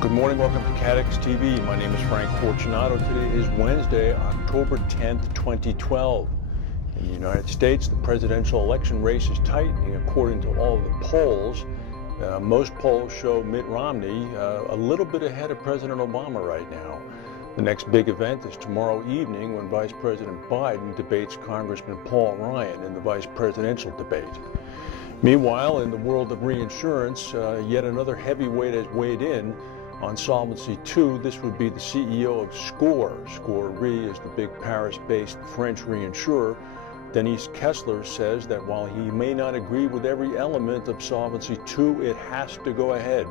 Good morning, welcome to CATEX TV. My name is Frank Fortunato. Today is Wednesday, October 10th, 2012. In the United States, the presidential election race is tightening according to all of the polls. Most polls show Mitt Romney a little bit ahead of President Obama right now. The next big event is tomorrow evening when Vice President Biden debates Congressman Paul Ryan in the vice presidential debate. Meanwhile, in the world of reinsurance, yet another heavyweight has weighed in on Solvency II. This would be the CEO of SCOR. SCOR Re is the big Paris-based French reinsurer. Denise Kessler says that while he may not agree with every element of Solvency II, it has to go ahead.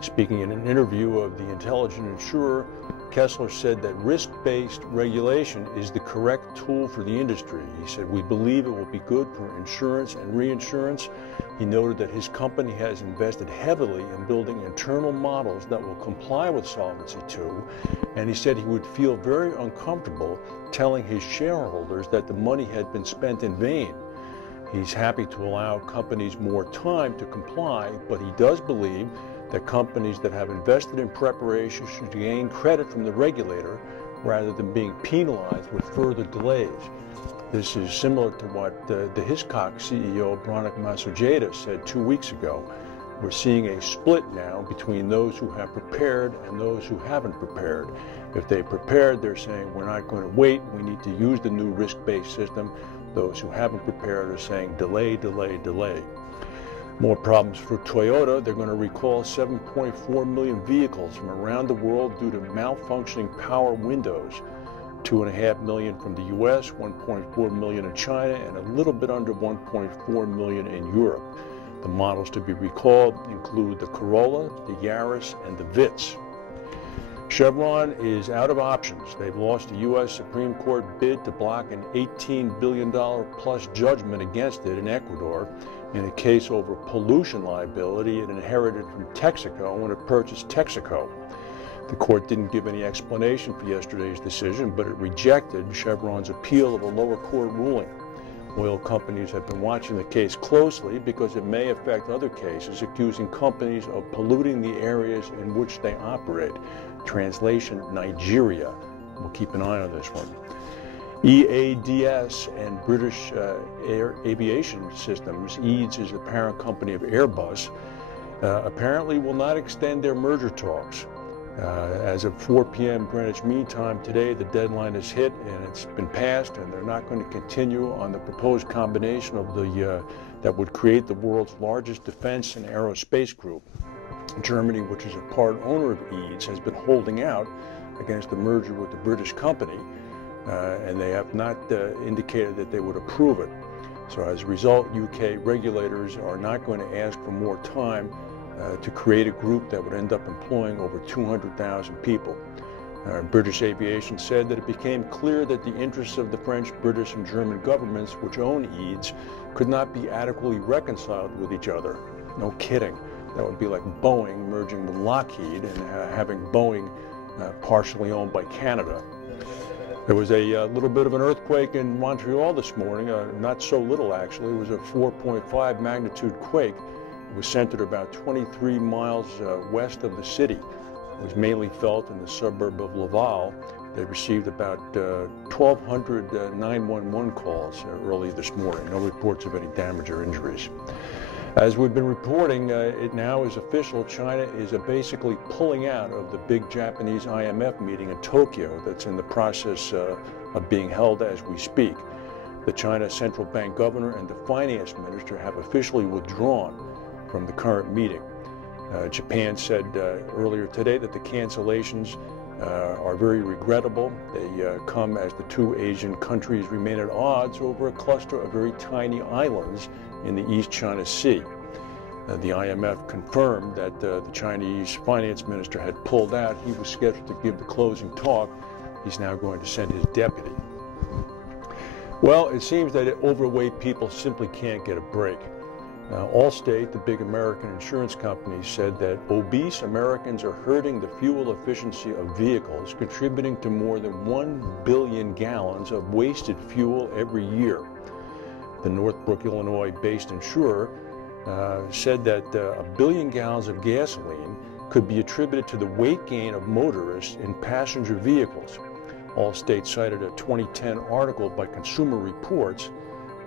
Speaking in an interview of the intelligent insurer, Kessler said that risk-based regulation is the correct tool for the industry. He said, "We believe it will be good for insurance and reinsurance." He noted that his company has invested heavily in building internal models that will comply with Solvency II, and he said he would feel very uncomfortable telling his shareholders that the money had been spent in vain. He's happy to allow companies more time to comply, but he does believe that companies that have invested in preparation should gain credit from the regulator rather than being penalized with further delays. This is similar to what the Hiscox CEO, Bronek Massaujeda, said 2 weeks ago. We're seeing a split now between those who have prepared and those who haven't prepared. If they prepared, they're saying we're not going to wait, we need to use the new risk-based system. Those who haven't prepared are saying delay, delay, delay. More problems for Toyota. They're going to recall 7.4 million vehicles from around the world due to malfunctioning power windows. 2.5 million from the US, 1.4 million in China, and a little bit under 1.4 million in Europe. The models to be recalled include the Corolla, the Yaris, and the Vitz. Chevron is out of options. They've lost a U.S. Supreme Court bid to block an $18 billion plus judgment against it in Ecuador in a case over pollution liability it inherited from Texaco when it purchased Texaco. The court didn't give any explanation for yesterday's decision, but it rejected Chevron's appeal of a lower court ruling. Oil companies have been watching the case closely because it may affect other cases accusing companies of polluting the areas in which they operate. Translation, Nigeria. We'll keep an eye on this one. EADS and British Air Aviation Systems, EADS is the parent company of Airbus, apparently will not extend their merger talks. As of 4 p.m. Greenwich Mean Time today, the deadline is hit and it's been passed, and they're not going to continue on the proposed combination of the that would create the world's largest defense and aerospace group. Germany, which is a part owner of EADS, has been holding out against the merger with the British company, and they have not indicated that they would approve it. So as a result, UK regulators are not going to ask for more time to create a group that would end up employing over 200,000 people. British Aviation said that it became clear that the interests of the French, British, and German governments, which own EADS, could not be adequately reconciled with each other. No kidding. That would be like Boeing merging with Lockheed and having Boeing partially owned by Canada. There was a little bit of an earthquake in Montreal this morning, not so little actually. It was a 4.5 magnitude quake. It was centered about 23 miles west of the city. It was mainly felt in the suburb of Laval. They received about 1,200 911 calls early this morning. No reports of any damage or injuries. As we've been reporting, it now is official. China is basically pulling out of the big Japanese IMF meeting in Tokyo that's in the process of being held as we speak. The China Central Bank governor and the finance minister have officially withdrawn from the current meeting. Japan said earlier today that the cancellations are very regrettable. They come as the two Asian countries remain at odds over a cluster of very tiny islands in the East China Sea. The IMF confirmed that the Chinese finance minister had pulled out. He was scheduled to give the closing talk. He's now going to send his deputy. Well, it seems that overweight people simply can't get a break. Allstate, the big American insurance company, said that obese Americans are hurting the fuel efficiency of vehicles, contributing to more than 1 billion gallons of wasted fuel every year. The Northbrook, Illinois-based insurer said that 1 billion gallons of gasoline could be attributed to the weight gain of motorists in passenger vehicles. Allstate cited a 2010 article by Consumer Reports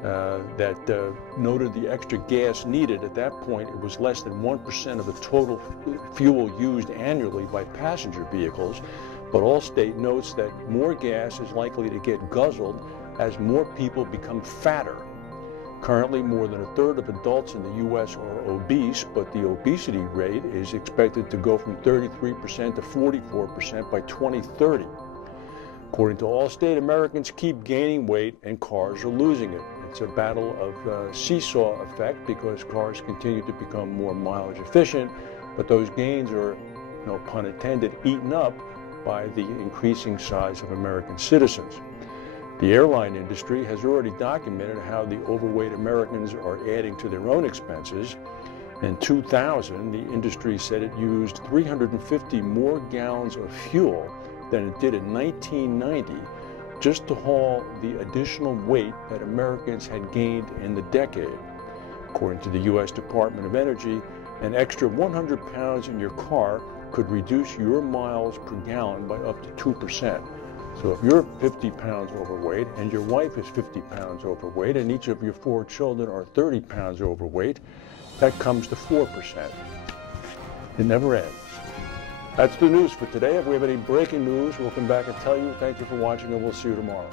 that noted the extra gas needed. At that point, it was less than 1% of the total fuel used annually by passenger vehicles. But Allstate notes that more gas is likely to get guzzled as more people become fatter. Currently, more than a third of adults in the U.S. are obese, but the obesity rate is expected to go from 33% to 44% by 2030. According to Allstate, Americans keep gaining weight and cars are losing it. It's a battle of seesaw effect because cars continue to become more mileage efficient, but those gains are, no pun intended, eaten up by the increasing size of American citizens. The airline industry has already documented how the overweight Americans are adding to their own expenses. In 2000, the industry said it used 350 more gallons of fuel than it did in 1990 just to haul the additional weight that Americans had gained in the decade. According to the U.S. Department of Energy, an extra 100 pounds in your car could reduce your miles per gallon by up to 2%. So if you're 50 pounds overweight and your wife is 50 pounds overweight and each of your 4 children are 30 pounds overweight, that comes to 4%. It never ends. That's the news for today. If we have any breaking news, we'll come back and tell you. Thank you for watching, and we'll see you tomorrow.